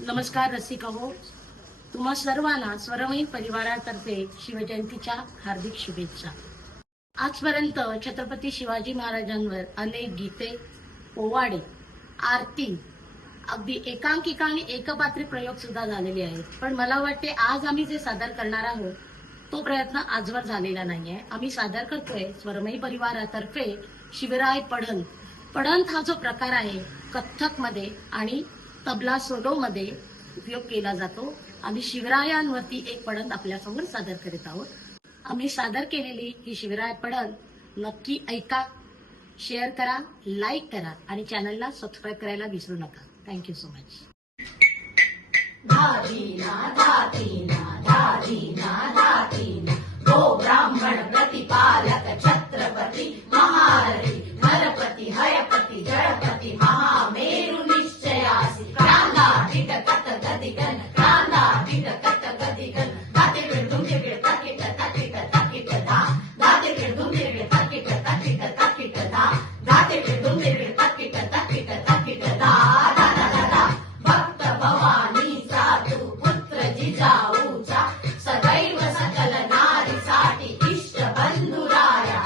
नमस्कार रसिक हो. तुम्हा सर्वांना स्वरमयी परिवारातर्फे शिवजयंतीच्या हार्दिक शुभेच्छा. आजपर्यंत छत्रपती शिवाजी महाराजांवर अनेक गीते, पोवाडे, आरती, अगदी एकांकिका आणि एकपात्री प्रयोग सुद्धा झालेले आहेत. पण मला वाटते आज आम्ही जे सादर करणार आहोत तो प्रयत्न आजवर झालेला नाहीये. आम्ही सादर करतोय स्वरमयी परिवारातर्फे शिवराय पढन. पढंत हा जो प्रकार आहे कथ्थक मध्ये आणि तबला सोलो मध्ये उपयोग केला जातो. आम्ही शिवरायांवरती एक पढंत आपल्यासमोर सादर करीत आहोत. आम्ही सादर केलेली ही शिवराय पढंत नक्की ऐका, शेअर करा, लाईक करा आणि चॅनलला सबस्क्राईब करायला विसरू नका. Thank you so much. धादीना धादीना धादीना धादीना गो ब्राह्मण प्रतिपालक छत्रपती महारथी नरपती हयपती जळपती महामेरु निश्चयासी क्रांदातीत कत गदिगन क्रांदातीत कत गदिगन दाते बिडुम दिगड तकिट तकिट तकिट धा दाते बिडुम दिगड तकिट तकिट तकिट धा दाते बिडुम दिगड तकिट तकिट तकिट धा धा धा धा भक्त भवानीचा तू पुत्र जिजाऊचा सदैव सकल नारीसाठी इष्ट बंधुराया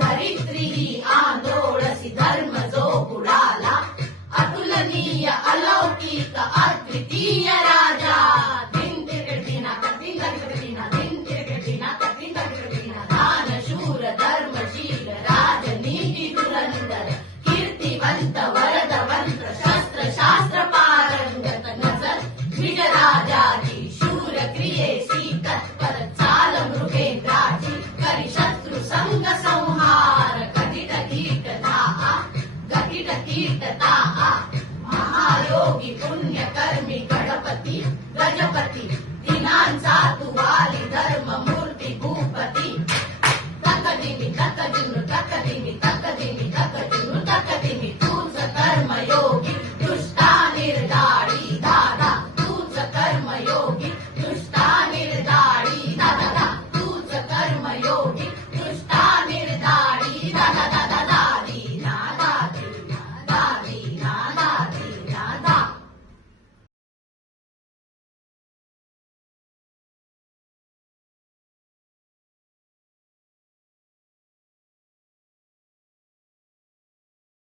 धरित्री ही आंदोळसी धर्म जो बुडाला अतुलनीय अलौकिक अद्वितीय राजा दिन तिरकटीना कठीण कठीणा दिन तिरकटीना कठीण कठीणा दानशूर धर्मशील राजनीती धुरंधर कीर्तिवंत वरदवंत शस्त्र शास्त्र पारंगत नजर विजराजाची शूर क्रियेसी तत्पर चाल मृगेंद्राची करी शत्रु संग संहार कटिट कीट धा गटिट कीट ता महायोगी पुण्य कर्मी गणपती गजपती दिनांचा तू वाली धर्म मूर्ती भूप